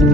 A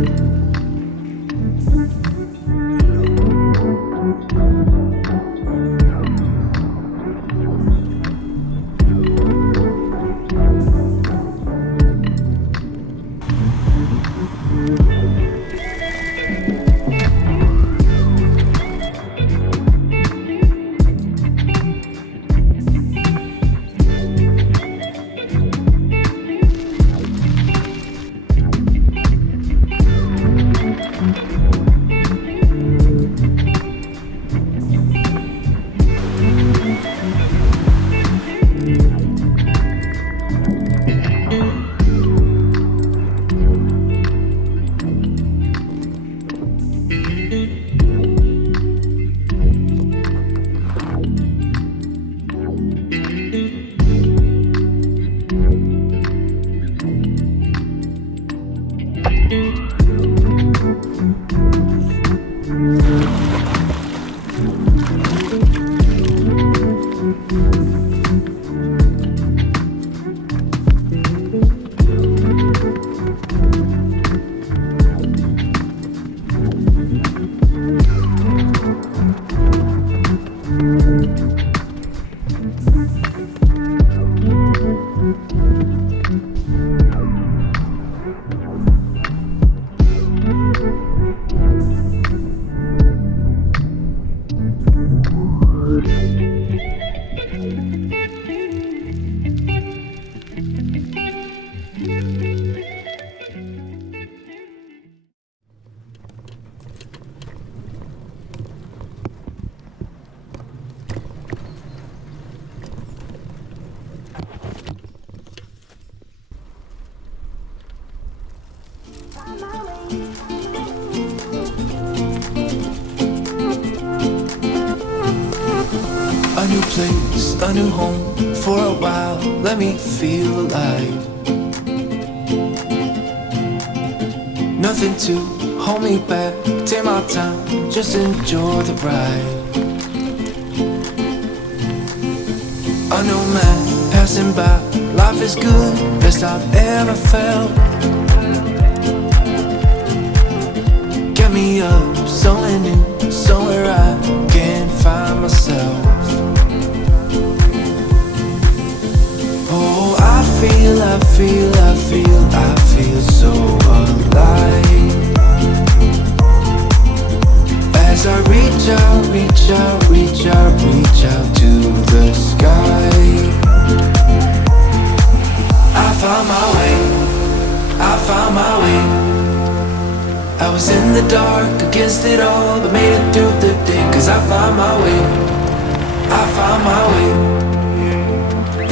new place, a new home for a while, let me feel alive. Nothing to hold me back, take my time, just enjoy the ride. A new man passing by, life is good, best I've ever felt. Get me up, somewhere new, somewhere I can find myself. Oh, I feel so alive. As I reach out to the sky. I found my way. I was in the dark against it all, but made it through the day. Cause I found my way.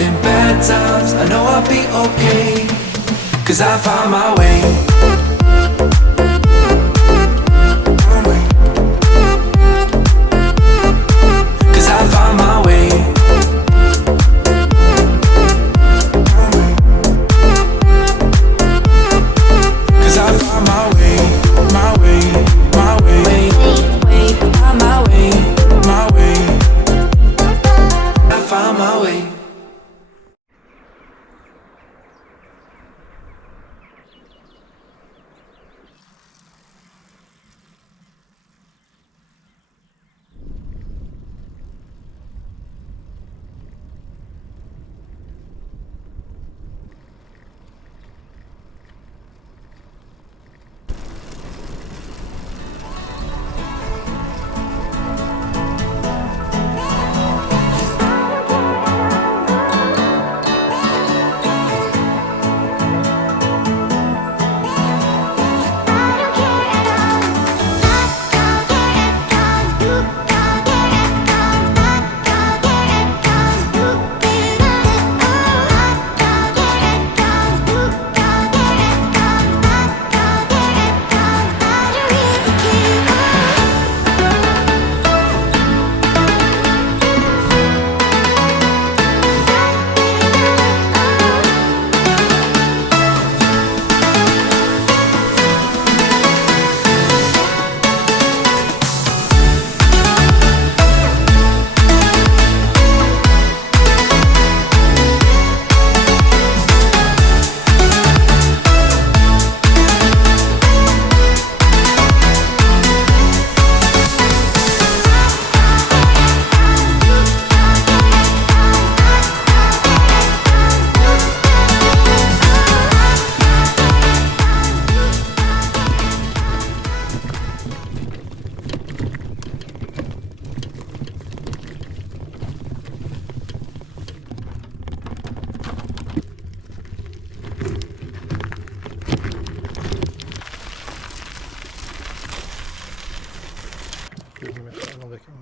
In bad times, I know I'll be okay. Cause I found my way. Cause I found my way. Cause I found my way. My way. Found my way. My way. I found my way. 20 meter någon vecka.